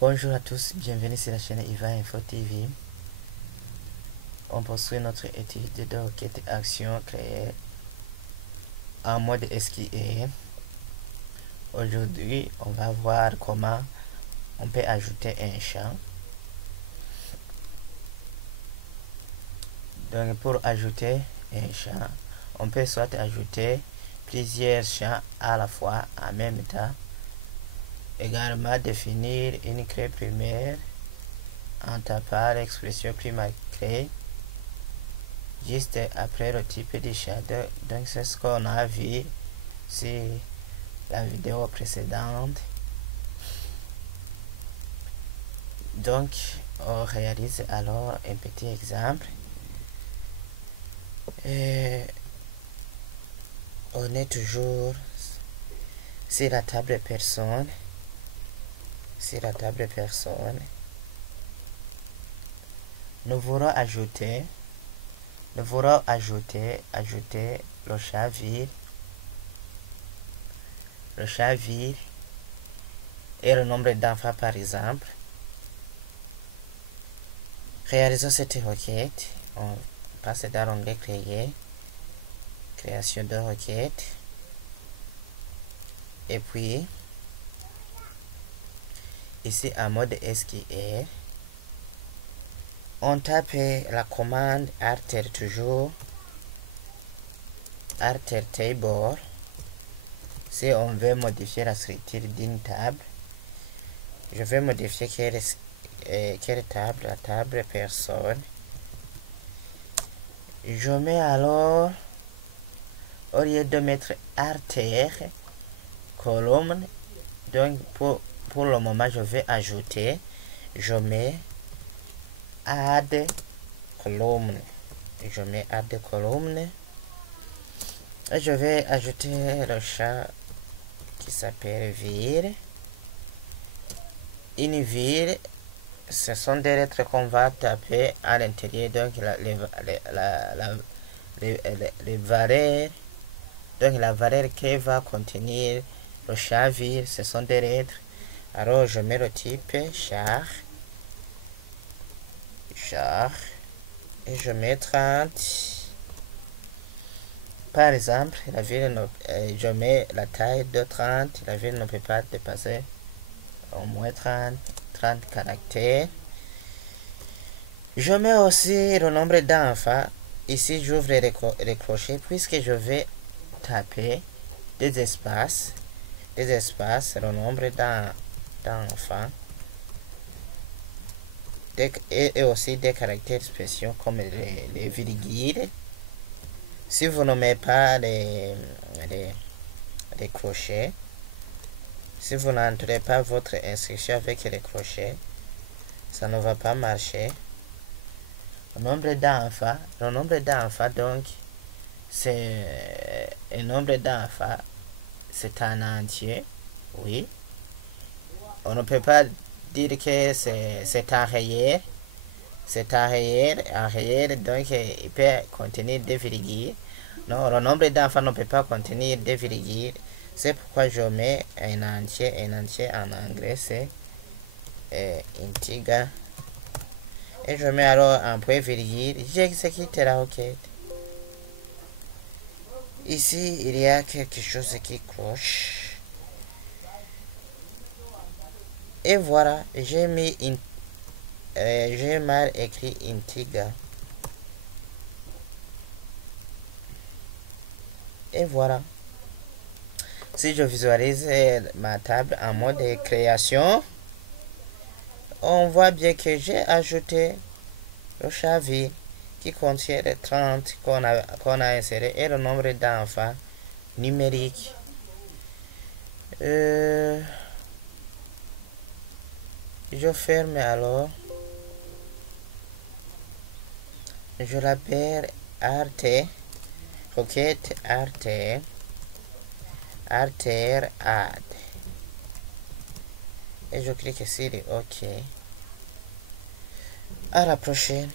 Bonjour à tous, bienvenue sur la chaîne Iva Info TV. On poursuit notre étude de requête action créée en mode SQL. Aujourd'hui, on va voir comment on peut ajouter un champ. Donc pour ajouter un champ, on peut soit ajouter plusieurs champs à la fois en même temps. Également définir une clé primaire en tapant l'expression primaire clé juste après le type de champ. Donc c'est ce qu'on a vu sur la vidéo précédente. Donc on réalise alors un petit exemple. Et on est toujours sur la table personne. Nous voulons ajouter le chavir et le nombre d'enfants par exemple. Réalisons cette requête. On passe dans l'onglet créer, création de requête, et puis ici en mode SQL, on tape la commande alter toujours, alter table si on veut modifier la structure d'une table. Je vais modifier quelle table? La table personne. Je mets alors, au lieu de mettre alter colonne, donc pour le moment je vais ajouter, je mets add column. Et je vais ajouter le champ qui s'appelle ville. Une ville, ce sont des lettres qu'on va taper à l'intérieur, donc les valeurs, donc la valeur qui va contenir le champ ville, ce sont des lettres. Alors je mets le type char et je mets 30 par exemple. La ville je mets la taille de 30. La ville ne peut pas dépasser au moins 30 caractères. Je mets aussi le nombre d'enfants. Ici j'ouvre les crochets puisque je vais taper des espaces, le nombre d'enfants, et aussi des caractères spéciaux comme les virgules. Si vous ne mettez pas les crochets, si vous n'entrez pas votre instruction avec les crochets, ça ne va pas marcher. Le nombre d'enfants donc c'est un nombre d'enfants, c'est un entier, oui. On ne peut pas dire que c'est un réel. Donc il peut contenir des virgules. Non, le nombre d'enfants ne peut pas contenir des virgules. C'est pourquoi je mets un entier en anglais, c'est integer. Et je mets alors un point virgule. J'exécute la requête. Ici, il y a quelque chose qui cloche. Et voilà, j'ai mal écrit integer. Et voilà. Si je visualise ma table en mode création, on voit bien que j'ai ajouté le chavir qui contient les 30 qu'on a inséré et le nombre d'enfants numériques. Je ferme alors. Je l'appelle alter, requête alter add. Et je clique sur OK. À la prochaine.